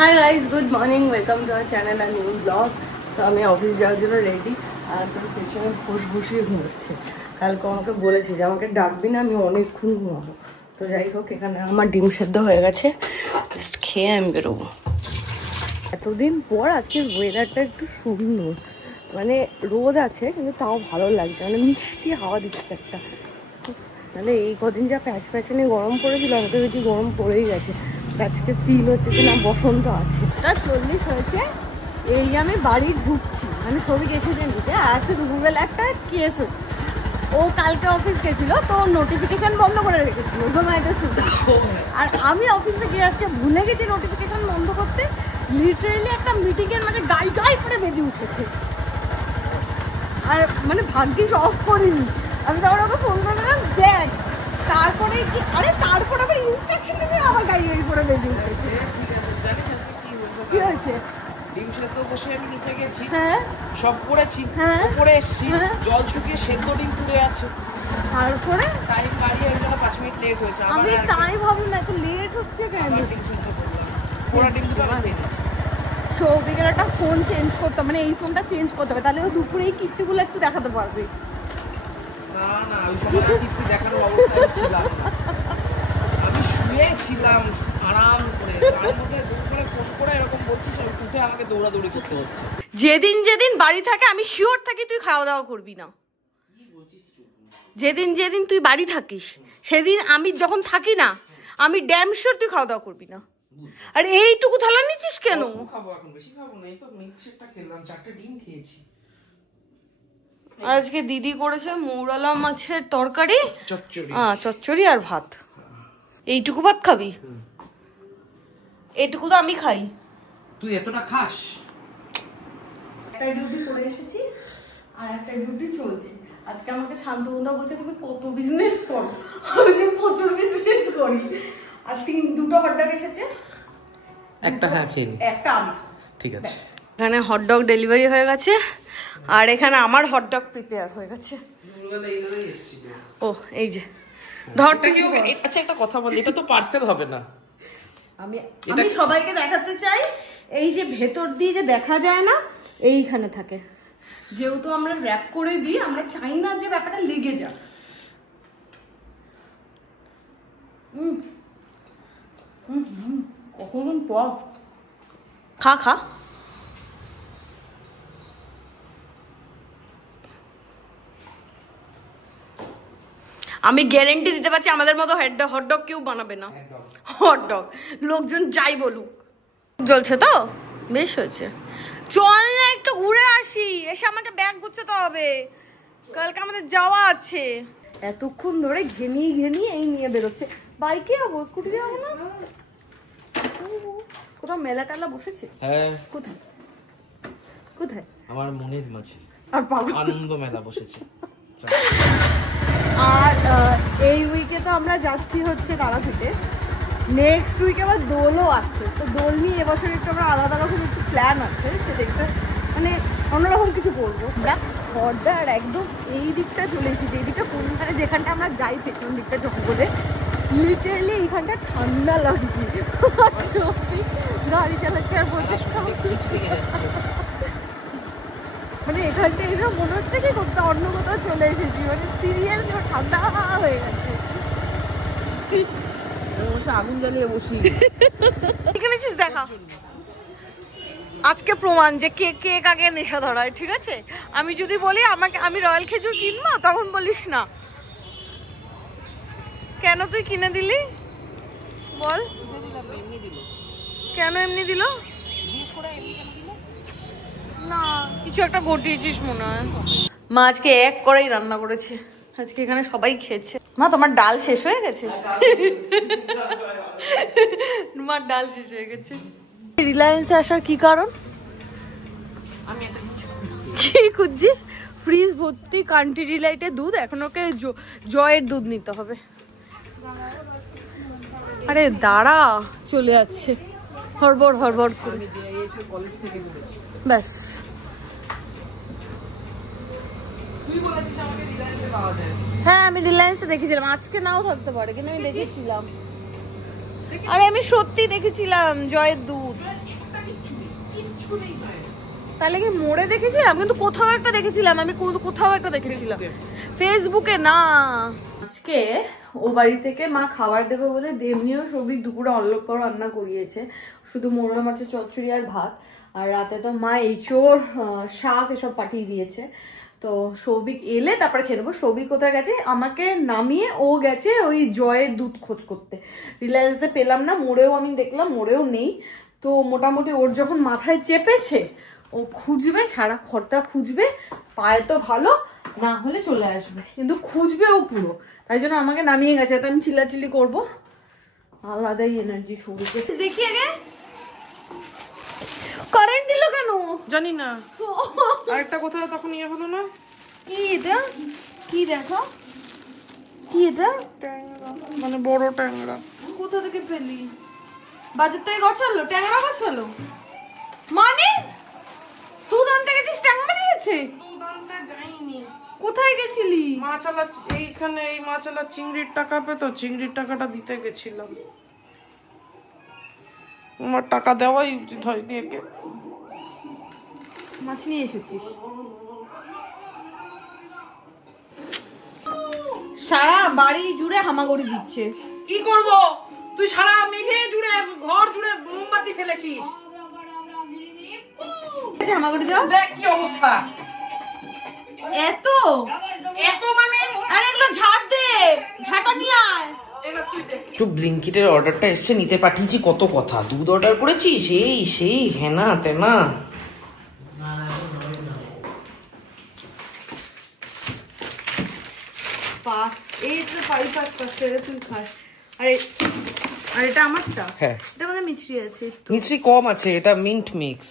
Hi guys, good morning, welcome to our channel and new blog. तो আমি office যাওয়ার জন্য রেডি। আর তোর পেছনে ঘুষ ঘুষিয়ে ঘুমোচ্ছে। কালকে আমাকে বলেছে যে আমাকে ডাকবি না, আমি অনেকক্ষণ ঘুমাবো। তো যাই হোক, এখানে আমার ডিম সেদ্ধ হয়ে গেছে, জাস্ট খেয়ে আমি বেরোবো। এতদিন পর আজকের ওয়েদারটা একটু সুন্দর, মানে রোদ আছে কিন্তু তাও ভালো লাগছে, মানে মিষ্টি হাওয়া দিচ্ছে একটা। তাহলে এই কদিন যা প্যাচ প্যাচানি গরম পড়েছিল, আমাকে বেশি গরম পড়েই গেছে। আজকে ফিল হচ্ছে যে না, বসন্ত আছে। 40 হয়েছে, এই আমি বাড়ি ঢুকছি, মানে ছবি এসেছে নিতে। আজকে দুপুরবেলা একটা কেস হচ্ছে, ও কালকে অফিস গেছিল, তো নোটিফিকেশন বন্ধ করে রেখেছিল জোম্যাটো শুধু। আর আমি অফিসে গিয়ে আজকে ভুলে গেছি নোটিফিকেশন বন্ধ করতে। লিটারেলি একটা মিটিংয়ের মানে গাই গাই করে বেজে উঠেছে, আর মানে ভাগ্যিস অফ করিনি। আমি তখন ওকে ফোন করলাম, দেখ। তারপরে কি, আরে তারপর আবার ইনস্ট্রাকশন দিতে আবার গাই গাই করে বেজে উঠেছে। কি হয়েছে? ডিম সেদ্ধ বসে আমি নিচে গেছি, হ্যাঁ সব করেছি, উপরে এসেছি, জল শুকিয়ে সেদ্ধ ডিম পুড়ে আছে। তারপরে টাইম বাড়িয়ে একজন 5 মিনিট লেট হয়েছে। আমি তাই ভাবলাম এত লেট হচ্ছে কেন। ডিম সেদ্ধ করলাম, পুরো ডিম দুটো আমি খেয়ে নিয়েছি। সৌভিকের একটা ফোন চেঞ্জ করতে, মানে এই ফোনটা চেঞ্জ করতে হবে, তাহলে ও দুপুরে এই কীর্তিগুলো একটু দেখাতে পারবে। না না, ওই সময় কীর্তি দেখানোর অবস্থায় ছিলাম না, আমি শুয়েই ছিলাম আরাম করে। তার মধ্যে দুপুরে ফোন করে এরকম বলছিস, আমি উঠে আমাকে দৌড়াদৌড়ি করতে হচ্ছে। যেদিন যেদিন বাড়ি থাকে আমি শিওর থাকি তুই খাওয়া দাওয়া করবি না। যেদিন যেদিন তুই বাড়ি থাকিস সেদিন আমি যখন থাকি না, আমি ড্যাম শিওর তুই খাওয়া দাওয়া করবি না। আর এইটুকু থালা নিচ্ছিস কেন? খাবো, এখন বেশি খাবো না, এই তো মিক্সচারটা খেলাম, 4টে ডিম খেয়েছি। আজকে দিদি করেছে মৌরালা মাছের তরকারি, চচ্চড়ি, চচ্চড়ি আর ভাত। এইটুকু ভাত খাবি? এইটুকু তো আমি খাই। তুই এতটা খাস? একটা ডিউটি করে এসেছি আর একটা ডিউটি চলছে। আজকে আমাকে শান্তনুদা বলছে তুমি কত বিজনেস করো, আমি প্রচুর বিজনেস করি। আর দুটো হটডগ এসেছে, একটা হ্যাঁ খেয়ে নি, একটা আমি। ঠিক আছে। এখানে হটডগ ডেলিভারি হয়ে গেছে, আর এখানে আমার হটডগ প্রিপেয়ার হয়ে গেছে। ও এই যে ধরটা কি। আচ্ছা একটা কথা বল, এটা তো পার্সেল হবে না। আমি সবাইকে দেখাতে চাই, এই যে ভেতর দিয়ে যে দেখা যায় না, এইখানে থাকে। যেহেতু আমরা র‍্যাপ করে দিই, আমরা চাই না যে ব্যাপারটা লেগে যাক। কখন পর খা খা। আমি গ্যারেন্টি দিতে পারছি আমাদের মতো হটডগ কেউ বানাবে না। হটডগ লোকজন যাই বলুক। জ্বলছে তো, বেশ হয়েছে। চল না একটু ঘুরে আসি, এসে আমাকে ব্যাগ গুছাতে হবে, কালকে আমাদের যাওয়া আছে। এতক্ষণ ধরে ঘেমিয়ে ঘেমিয়ে এই নিয়ে বেরোচ্ছে। বাইকে যাবো, স্কুটি যাবো না? কোথাও মেলা টালা বসেছে? হ্যাঁ। কোথায় কোথায়? আমার মনের মাঝে আর আনন্দ মেলা বসেছে। আর এই উইকে তো আমরা যাচ্ছি হচ্ছে তারাপীঠে। নেক্সট উইকে আবার দোলও আসছে, তো দোল নিয়ে এবছর একটু আমরা আলাদা রকম একটু প্ল্যান আছে, সেটা মানে অন্যরকম কিছু করবো আমরা। হরদার একদম এই দিকটা চলে এসেছি, এই দিকটা কোনখানে যেখানটা আমরা যাই পেছন দিকটা জঙ্গলে, লিটারেলি এইখানটা ঠান্ডা লাগছে। গাড়ি চালাচ্ছে আর বলছে মানে এখানটা এরকম মনে হচ্ছে কি কোথাও অন্য কোথাও চলে এসেছি, মানে সিরিয়াস ঠান্ডা হয়ে গেছে। আগুন জ্বালিয়ে বসি এখানে দেখা আজকে প্রমাণ যে কেক আগে নেশা ধরায়। ঠিক আছে, আমি যদি বলি আমি রয়্যাল খেজুর কিনবো, তখন বলিস না। কেন তুই কিনে দিলি বল? কেন এমনি দিল? না কিছু একটা ঘটিয়েছিস মনে হয়। মা আজকে এক করেই রান্না করেছে, আজকে এখানে সবাই খেয়েছে। মা তোমার ডাল শেষ হয়ে গেছে? তোমার ডাল শেষ হয়ে গেছে। রিলায়েন্সে আসার কি কারণ? আমি একটা কি খুঁজছিস? ফ্রিজ ভর্তি কান্ট্রি ডিলাইটের দুধ, এখন ওকে জয়ের দুধ নিতে হবে। আরে দাঁড়া, চলে যাচ্ছে হড়বড় হড়বড় করে। ব্যাস হ্যাঁ, আমি রিলায়েন্সে দেখেছিলাম, আজকে নাও থাকতে পারে, কিন্তু আমি দেখেছিলাম। আরে আমি সত্যি দেখেছিলাম জয়ের দুধ। তাহলে কি মোড়ে দেখেছিলাম? কিন্তু কোথাও একটা দেখেছিলাম, আমি কোথাও একটা দেখেছিলাম, ফেসবুকে না। আজকে ও বাড়ি থেকে মা খাবার দেবে বলে দেবনিও সবই দুপুরে অল্প রান্না করিয়েছে, শুধু মোরলা মাছের চচ্চড়ি আর ভাত। আর রাতে তো মা এঁচোড় শাক এসব পাঠিয়ে দিয়েছে। তো সৌভিক এলে তারপরে খেয়ে নেবো। সৌভিক কোথায় গেছে? আমাকে নামিয়ে ও গেছে ওই জয়ের দুধ খোঁজ করতে। রিলায়েন্সে পেলাম না, মোড়েও আমি দেখলাম মোড়েও নেই। তো মোটামুটি ওর যখন মাথায় চেপেছে ও খুঁজবে, সারা ঘরটা খুঁজবে, পায়ে তো ভালো, না হলে চলে আসবে, কিন্তু খুঁজবে ও পুরো। তাই জন্য আমাকে নামিয়ে গেছে, তো আমি চিল্লাচিল্লি করবো। আলাদাই এনার্জি সৌভিকে। দেখি আগে কারেন্ট দিল কেন জানি না, আরেকটা কোথাও তখন ইয়ে হলো না। কি এটা? কি দেখো, কি এটা? ট্যাংরা, মানে বড় ট্যাংরা। কোথা থেকে পেলি? বাজার থেকে গছালো? ট্যাংরা গছালো মানে? তুই আনতে গেছিস, ট্যাংরা দিয়েছে? দুধ আনতে যাইনি। কোথায় গেছিলি? মাছালা, এইখানে এই মাছালা চিংড়ির টাকা পেতো, চিংড়ির টাকাটা দিতে গেছিলাম। আমার টাকা দেওয়াই উচিত হয়নি একে। মাছ নিয়ে এসেছিস? সারা বাড়ি জুড়ে হামাগুড়ি দিচ্ছে। কি করব? তুই সারা মিঠে জুড়ে ঘর জুড়ে মোমবাতি ফেলেছিস। হামাগুড়ি দাও। দেখ কি অবস্থা। এত এত মানে? আরে এগুলো ঝাড় দে, ঝাঁটা নিয়ে আয়। একটু ব্লিঙ্কিটের অর্ডারটা এসছে, নিতে পাঠিয়েছি। কত কথা, দুধ অর্ডার করেছি, সেই হেনা তেনা। পাঁচ এই তো পাই, পাঁচ টাকা তুই খাস। আরে আর এটা আমারটা? হ্যাঁ, এটা মানে মিছরি আছে একটু, মিছরি কম আছে, এটা মিন্ট মিক্স।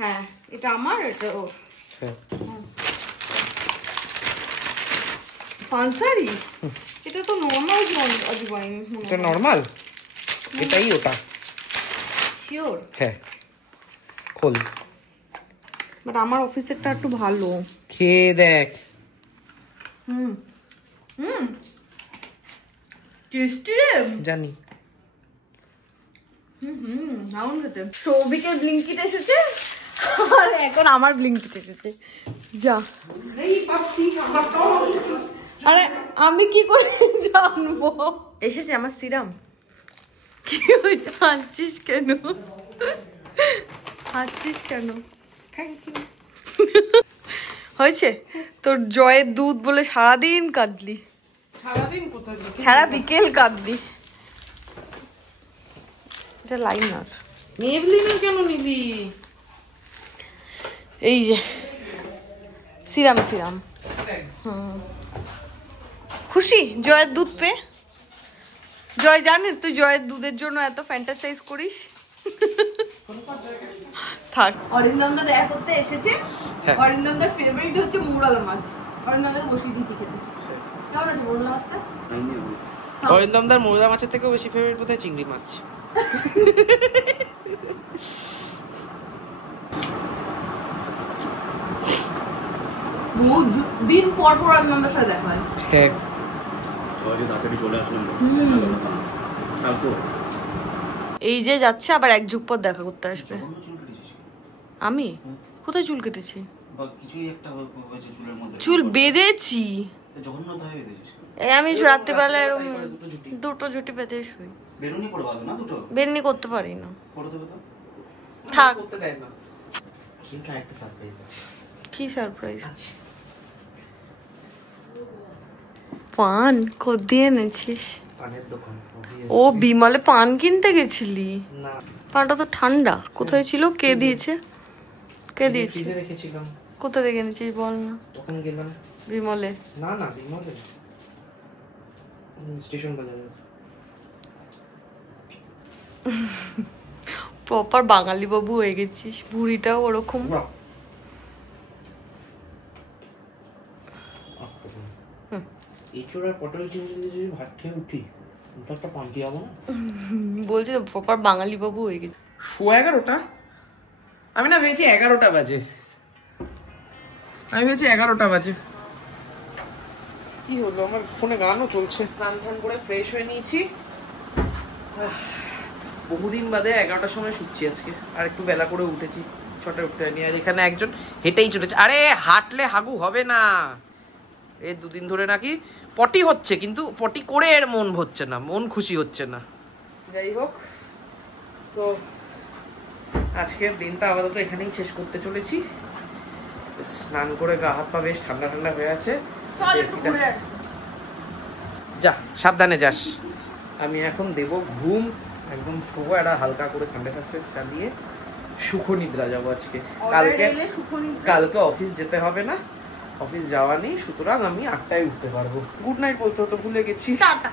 হ্যাঁ এটা আমার, এটা ও। হ্যাঁ, পানসারি, এটা তো নরমাল অজওয়াইন। এটা নরমাল, এটাই ওটা। শিওর? হ্যাঁ, খোল। বাট আমার অফিসেরটা একটু ভালো, খেয়ে দেখ। হুম হুম টেস্টি রে, জানি। হুম দারুণ খেতে। সৌভিকের ব্লিঙ্কিট এসেছে আর এখন আমার ব্লিঙ্কিট এসেছে। যা, আরে আমি কি করে জানবো? এসেছে আমার সিরাম। কি হাসছিস কেন? হাসছিস কেন? হয়েছে তোর জয়ের দুধ বলে সারাদিন কাঁদলি? সারাদিন কোথায়? সারা বিকেল কাঁদলি। এটা লাইনার। মেবলিনের কেন নিবি? এই যে সিরাম, সিরাম। খুশি জয়ের দুধ পেয়ে? জয় জানে তুই জয়ের দুধের জন্য এত ফ্যান্টাসাইজ করিস। থাক, অরিন্দমদা দেখা করতে এসেছে। অরিন্দমদার ফেভারিট হচ্ছে মুরালা মাছ। অরিন্দমদাকে বসিয়ে দিয়েছি খেতে। কেমন আছে মুরালা মাছটা? অরিন্দমদার মুরগা মাছের থেকেও বেশি ফেভারিট বোধহয় চিংড়ি মাছ। দিন পর পর অরিন্দমদার সাথে দেখা হয়। হ্যাঁ, এই যে যাচ্ছে, আবার এক যুগ পর দেখা করতে আসবে। আমি কোথায় চুল কেটেছি? চুল বেঁধেছি, আমি রাত্রিবেলা এরকম দুটো জুটি বেঁধে শুই। বেরনি করতে পারি না। থাক। কি সারপ্রাইজ? পান দিয়ে এনেছিস? ও বিমলে পান কিনতে গেছিলি? পানটা তো ঠান্ডা। কোথায় ছিল? কে দিয়েছে? কে দিয়েছে? কোথা থেকে এনেছিস বল না। তখন গেলাম বিমলে। না না, বিমলে স্টেশন বাজারে। প্রপার বাঙালি বাবু হয়ে গেছিস, বুড়িটাও ওরকম। এছাড়া পটল চিংড়ি দিয়ে যদি ভাত খেয়ে উঠি, তো একটা পান্তি যাবো না। বলছি তো প্রপার বাঙালি বাবু হয়ে গেছে। 11:30? আমি না ভেবেছি 11টা বাজে। আমি ভেবেছি 11টা বাজে। কি হলো, আমার ফোনে গানও চলছে। স্নান টান করে ফ্রেশ হয়ে নিয়েছি। বহুদিন বাদে 11টার সময় শুচ্ছি আজকে, আর একটু বেলা করে উঠেছি, 6টায় উঠতে হয়নি। আর এখানে একজন হেঁটেই চলেছে। আরে হাঁটলে হাগু হবে না, এই দুদিন ধরে নাকি পটি হচ্ছে, কিন্তু পটি করে এর মন হচ্ছে না, মন খুশি হচ্ছে না। যাই হোক, তো আজকের দিনটা আপাতত এখানেই শেষ করতে চলেছি। স্নান করে গা হাত পা বেশ ঠান্ডা ঠান্ডা হয়ে আছে। যা, সাবধানে যাস। আমি এখন দেব ঘুম, একদম শোবো, একটা হালকা করে সানডে সাসপেন্স চালিয়ে সুখ নিদ্রা যাবো আজকে। কালকে অফিস যেতে হবে না, অফিস যাওয়া নেই, সুতরাং আমি 8টায় উঠতে পারবো। গুড নাইট বলতে হতো, ভুলে গেছি। টাটা।